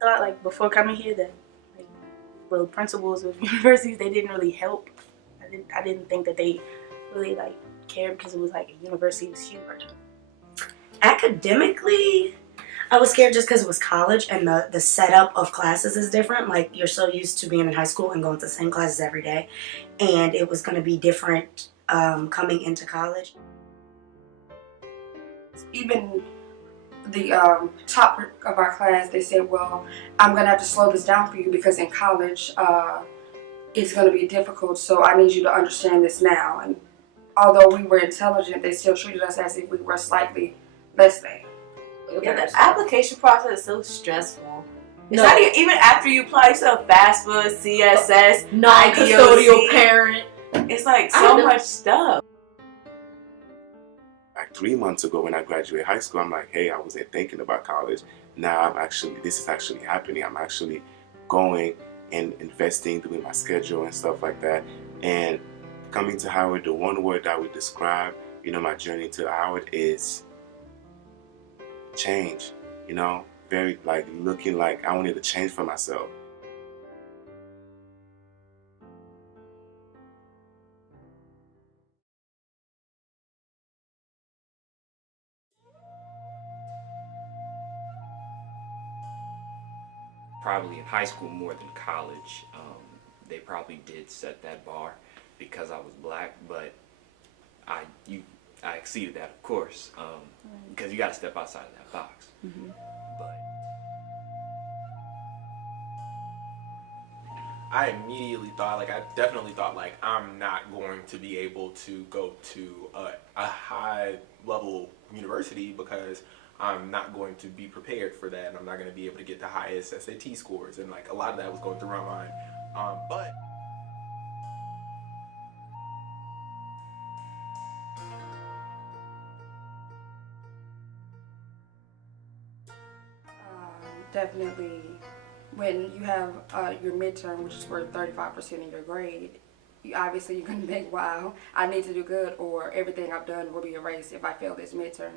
thought like before coming here that like, well, principals of universities, they didn't really help. I didn't think that they really like cared because it was like a university was huge. Academically, I was scared just because it was college and the setup of classes is different. Like, you're so used to being in high school and going to the same classes every day, and it was going to be different coming into college. Even the top of our class, they said, well, I'm going to have to slow this down for you because in college it's going to be difficult, so I need you to understand this now. And although we were intelligent, they still treated us as if we were slightly less than. Yeah, the application process is so stressful. It's not even after you apply yourself FAFSA, CSS, non-custodial parent. It's like so much stuff. Like 3 months ago when I graduated high school, I'm like, hey, I wasn't thinking about college. Now this is actually happening. I'm actually going and investing, doing my schedule and stuff like that. And coming to Howard, the one word that would describe, my journey to Howard is change. Very like looking like I wanted to change for myself. Probably in high school more than college, they probably did set that bar because I was black, but I exceeded that, of course, because you got to step outside of that box. But I immediately thought, I definitely thought, I'm not going to be able to go to a high level university because I'm not going to be prepared for that, and I'm not going to be able to get the highest SAT scores, and a lot of that was going through my mind. But definitely, when you have your midterm, which is worth 35% of your grade, obviously you're going to think, wow, I need to do good, or everything I've done will be erased if I fail this midterm.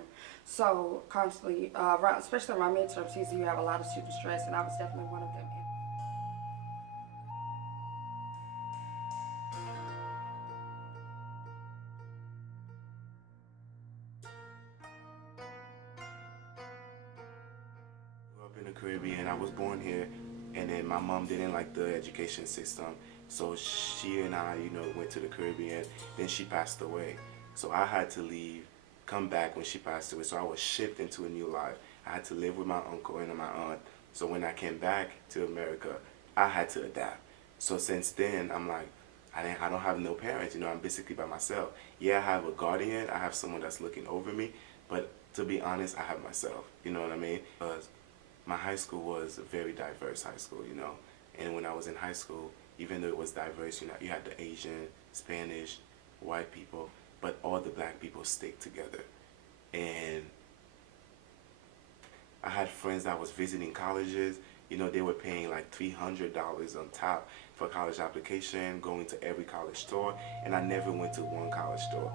So constantly, especially around midterm season, you have a lot of student stress, and I was definitely one of them. Grew up in the Caribbean. I was born here, and then my mom didn't like the education system. So she and I, went to the Caribbean. Then she passed away. So I had to leave, come back when she passed away. So I was shipped into a new life. I had to live with my uncle and my aunt. So when I came back to America, I had to adapt. So since then, I'm like, I don't have no parents. I'm basically by myself. Yeah, I have a guardian. I have someone that's looking over me. But to be honest, I have myself. You know what I mean? Because my high school was a very diverse high school, And when I was in high school, even though it was diverse, you had the Asian, Spanish, white people, but all the black people stick together. And I had friends that was visiting colleges, they were paying like $300 on top for a college application, going to every college store, and I never went to one college store.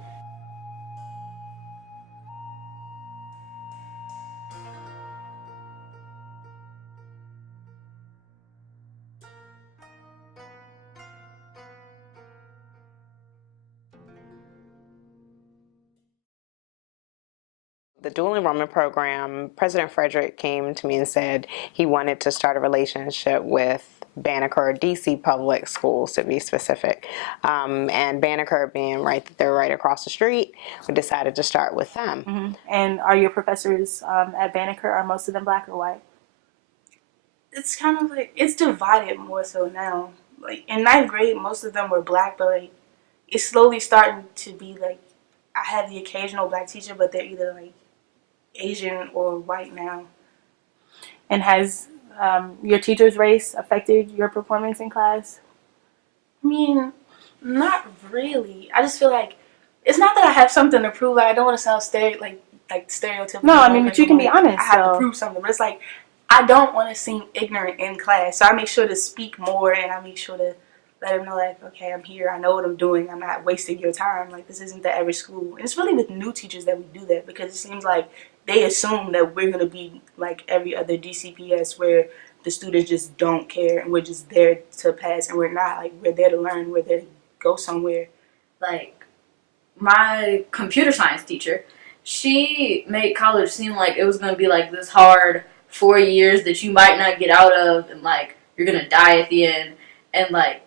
The Dual Enrollment Program, President Frederick came to me and said he wanted to start a relationship with Banneker, DC public schools to be specific. And Banneker being they're right across the street, we decided to start with them. And are your professors at Banneker, are most of them black or white? It's kind of like, it's divided more so now. Like in 9th grade, most of them were black, but like it's slowly starting to be like, I have the occasional black teacher, but they're either like Asian or white now. And has your teacher's race affected your performance in class? I mean, not really. I just feel like it's not that I have something to prove. Like, I don't want to sound stereotypical. No, I mean, but you can be honest. I have to prove something, but it's like I don't want to seem ignorant in class, so I make sure to speak more, and I make sure to let them know, like, okay, I'm here, I know what I'm doing, I'm not wasting your time. Like, this isn't the average school. And it's really with new teachers that we do that, because it seems like they assume that we're going to be like every other DCPS where the students just don't care and we're just there to pass, and we're not. Like, we're there to learn, we're there to go somewhere. Like, my computer science teacher, she made college seem like it was going to be like this hard 4 years that you might not get out of, and like you're going to die at the end, and like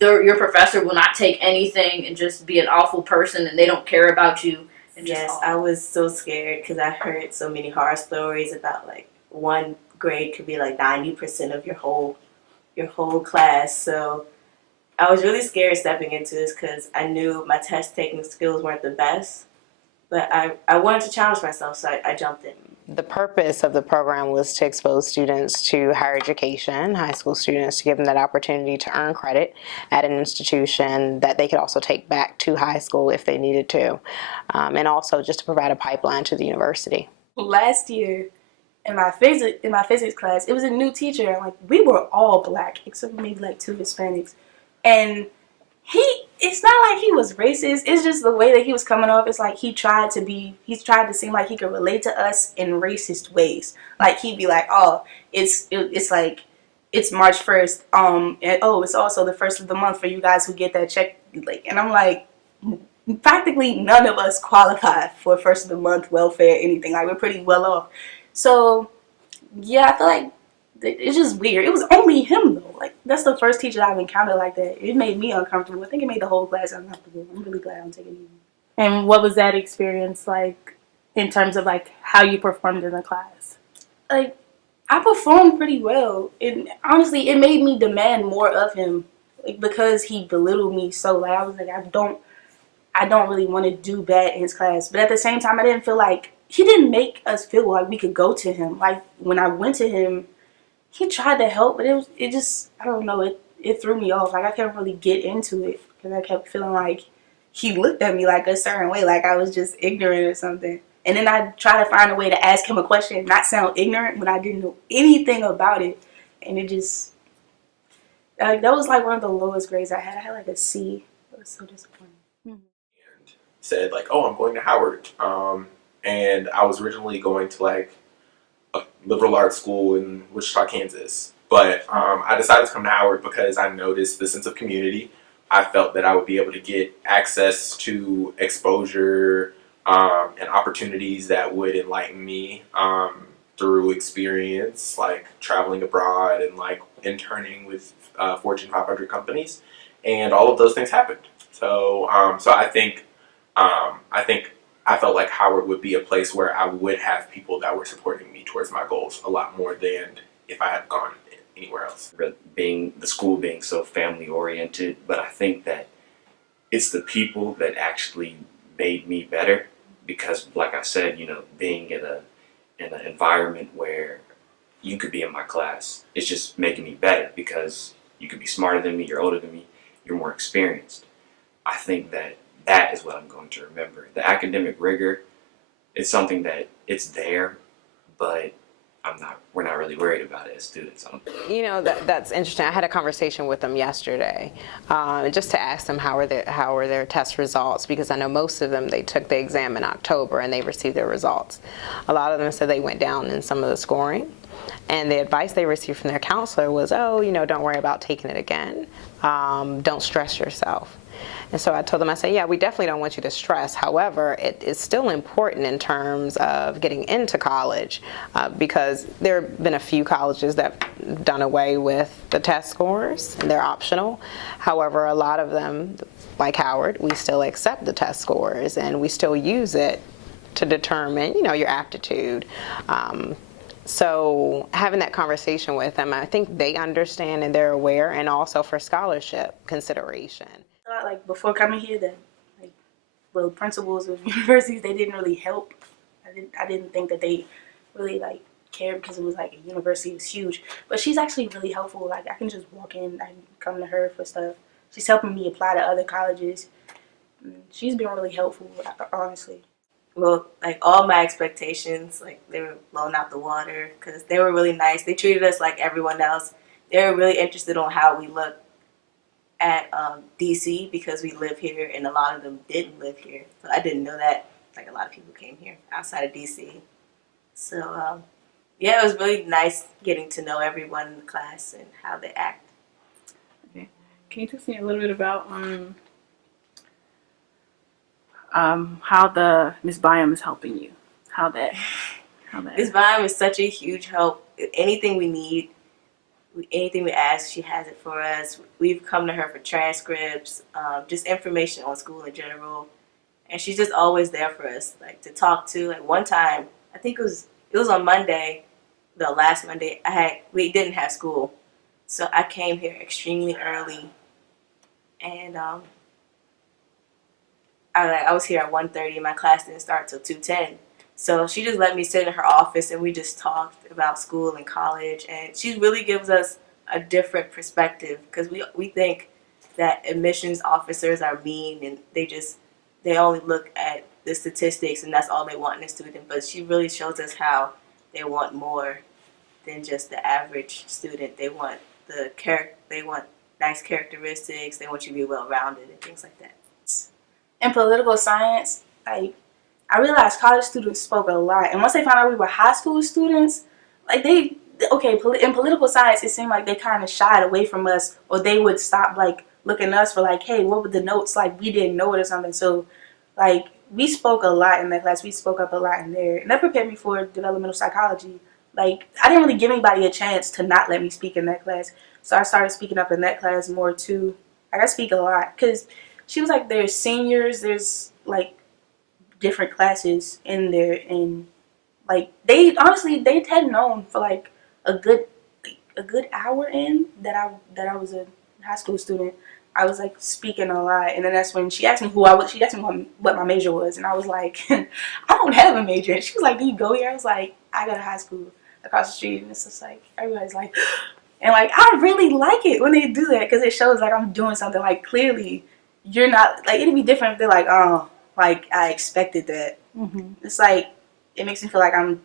your professor will not take anything and just be an awful person and they don't care about you. And Yes, I was so scared because I heard so many horror stories about like one grade could be like 90% of your whole class. So I was really scared stepping into this because I knew my test taking skills weren't the best, but I wanted to challenge myself, so I jumped in. The purpose of the program was to expose students to higher education, high school students, to give them that opportunity to earn credit at an institution that they could also take back to high school if they needed to, and also just to provide a pipeline to the university. Last year, in my physics class, it was a new teacher, and like, we were all black except for maybe like 2 Hispanics, and it's not like he was racist. It's just the way that he was coming off. It's like he tried to seem like he could relate to us in racist ways. Like, he'd be like, oh, it's like, it's March 1st, and oh, it's also the 1st of the month for you guys who get that check. Like, and I'm like, practically none of us qualify for 1st of the month welfare, anything. Like, we're pretty well off. So, yeah, I feel like it's just weird. It was only him, though. Like, that's the first teacher I've encountered like that. It made me uncomfortable. I think it made the whole class uncomfortable. I'm really glad I'm taking it easy. And what was that experience like in terms of, like, how you performed in the class? Like, I performed pretty well. And honestly, it made me demand more of him, like, because he belittled me so. Like, I was like, I don't really want to do bad in his class. But at the same time, I didn't feel like, he didn't make us feel like we could go to him. Like, when I went to him, he tried to help, but it just, I don't know, it threw me off. Like, I couldn't really get into it because I kept feeling like he looked at me like a certain way, like I was just ignorant or something. And then I tried to find a way to ask him a question and not sound ignorant when I didn't know anything about it. And it just, like, that was like one of the lowest grades I had. I had like a C. It was so disappointing. And said like, oh, I'm going to Howard. And I was originally going to like a liberal arts school in Wichita, Kansas. But I decided to come to Howard because I noticed the sense of community. I felt that I would be able to get access to exposure and opportunities that would enlighten me through experience, like traveling abroad and like interning with Fortune 500 companies. And all of those things happened. So I felt like Howard would be a place where I would have people that were supporting me towards my goals a lot more than if I had gone anywhere else. The school being so family oriented, but I think that it's the people that actually made me better because, like I said, being in an environment where you could be in my class, it's just making me better because you could be smarter than me, you're older than me, you're more experienced. I think that is what I'm going to remember. The academic rigor is something that it's there, but we're not really worried about it as students. That's interesting. I had a conversation with them yesterday, just to ask them how are their test results, because I know most of them, they took the exam in October and they received their results. A lot of them said they went down in some of the scoring, and the advice they received from their counselor was, don't worry about taking it again. Don't stress yourself. And so I told them, I said, yeah, we definitely don't want you to stress. However, it is still important in terms of getting into college because there have been a few colleges that have done away with the test scores and they're optional. However, a lot of them, like Howard, we still accept the test scores and we still use it to determine, your aptitude. So having that conversation with them, I think they understand and they're aware, and also for scholarship consideration. Like, before coming here, the principals of universities, they didn't really help. I didn't think that they really cared because it was like a university was huge. But she's actually really helpful. Like, I can just walk in, I can come to her for stuff. She's helping me apply to other colleges. She's been really helpful, honestly. Well, all my expectations, they were blown out the water because they were really nice. They treated us like everyone else. They were really interested on how we looked at DC because we live here, and a lot of them didn't live here. So I didn't know that. A lot of people came here outside of DC. So yeah, it was really nice getting to know everyone in the class and how they act. Okay. Can you tell me a little bit about how the Miss Byam is helping you? How that Miss Byam is such a huge help. Anything we need, anything we ask, she has it for us. We've come to her for transcripts, just information on school in general, and she's just always there for us, like to talk to. Like one time, I think it was on Monday, the last Monday. We didn't have school, so I came here extremely early, and I was here at 1:30. My class didn't start till 2:10. So she just let me sit in her office and we just talked about school and college. And she really gives us a different perspective because we think that admissions officers are mean and they only look at the statistics and that's all they want in a student. But she really shows us how they want more than just the average student. They want they want nice characteristics. They want you to be well-rounded and things like that. in political science, like I realized college students spoke a lot, and once they found out we were high school students, like in political science, it seemed like they kind of shied away from us, or they would stop like looking at us for like, hey, what were the notes like? We didn't know it or something. So, like we spoke a lot in that class. We spoke up a lot in there, and that prepared me for developmental psychology. Like I didn't really give anybody a chance to not let me speak in that class, so I started speaking up in that class more too. Like I speak a lot because she was like, there's seniors, there's like different classes in there, and like they had known for like a good hour in that I was a high school student. I was like speaking a lot, and then that's when she asked me who I was. She asked me what my major was, and I was like, I don't have a major. And she was like, do you go here? I was like, I go to high school across the street, and it's just like everybody's like, and like I really like it when they do that because it shows like I'm doing something. Like clearly, you're not like it'd be different if they're like, oh, like I expected that. Mm-hmm. It's like it makes me feel like I'm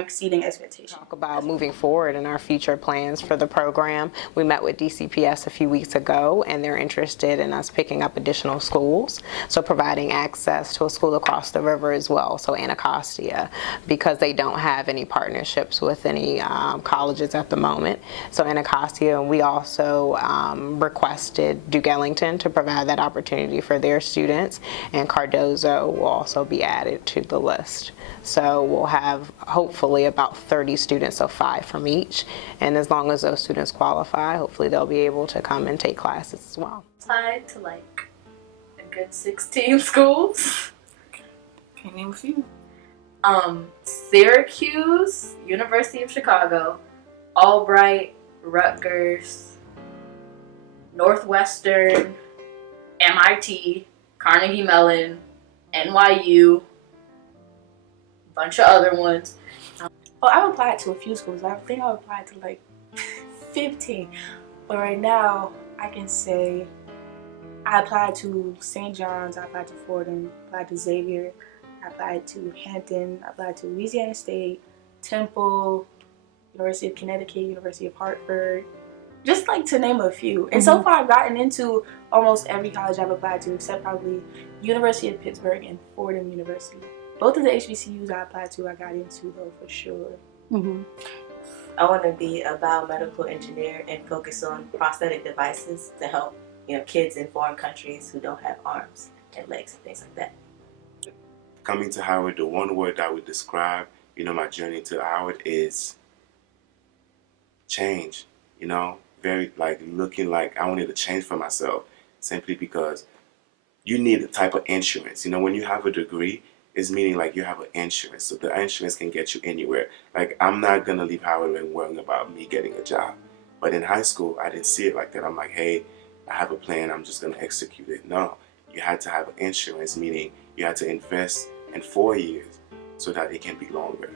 exceeding expectations. Talk about moving forward in our future plans for the program. We met with DCPS a few weeks ago, and they're interested in us picking up additional schools, so providing access to a school across the river as well, so Anacostia, because they don't have any partnerships with any colleges at the moment. So Anacostia, and we also requested Duke Ellington to provide that opportunity for their students, and Cardozo will also be added to the list. So we'll have hopefully about 30 students, so 5 from each. And as long as those students qualify, hopefully they'll be able to come and take classes as well. Applied to like a good 16 schools. Can you name a few? Syracuse, University of Chicago, Albright, Rutgers, Northwestern, MIT, Carnegie Mellon, NYU, bunch of other ones. Oh, I've applied to a few schools. I think I've applied to like 15. But right now, I can say I applied to St. John's, I applied to Fordham, I applied to Xavier, I applied to Hampton, I applied to Louisiana State, Temple, University of Connecticut, University of Hartford, just like to name a few. And so far I've gotten into almost every college I've applied to except probably University of Pittsburgh and Fordham University. Both of the HBCUs I applied to, I got into though for sure. Mm-hmm. I want to be a biomedical engineer and focus on prosthetic devices to help, kids in foreign countries who don't have arms and legs and things like that. Coming to Howard, the one word that would describe, my journey to Howard is change. Very like looking like I wanted to change for myself simply because you need a type of insurance. When you have a degree, it's meaning like you have an insurance, so the insurance can get you anywhere. Like I'm not gonna leave Howard and worrying about me getting a job. But in high school, I didn't see it like that. I'm like, hey, I have a plan, I'm just gonna execute it. No, you had to have an insurance, meaning you had to invest in 4 years so that it can be longer.